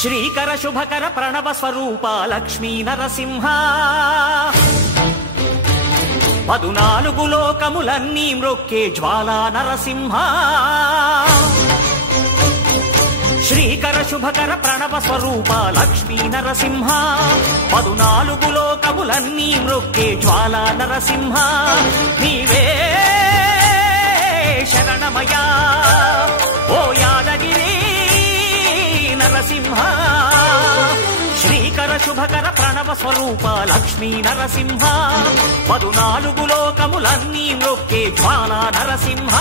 శ్రీకర శుభకర ప్రణవ స్వరూప లక్ష్మీ నరసింహ 14 లోకములన్నీ మ్రొక్కే జ్వాలా నరసింహ శ్రీకర శుభకర ప్రణవ స్వరూప లక్ష్మీ నరసింహ 14 లోకములన్నీ మ్రొక్కే జ్వాలా నరసింహ నీవే శరణమయా ఓ యాదగిరి నరసింహ శ్రీకర శుభకర ప్రణవ స్వరూప లక్ష్మీ నరసింహ 14 లోకములన్నీ మ్రొక్కే జ్వాలా నరసింహ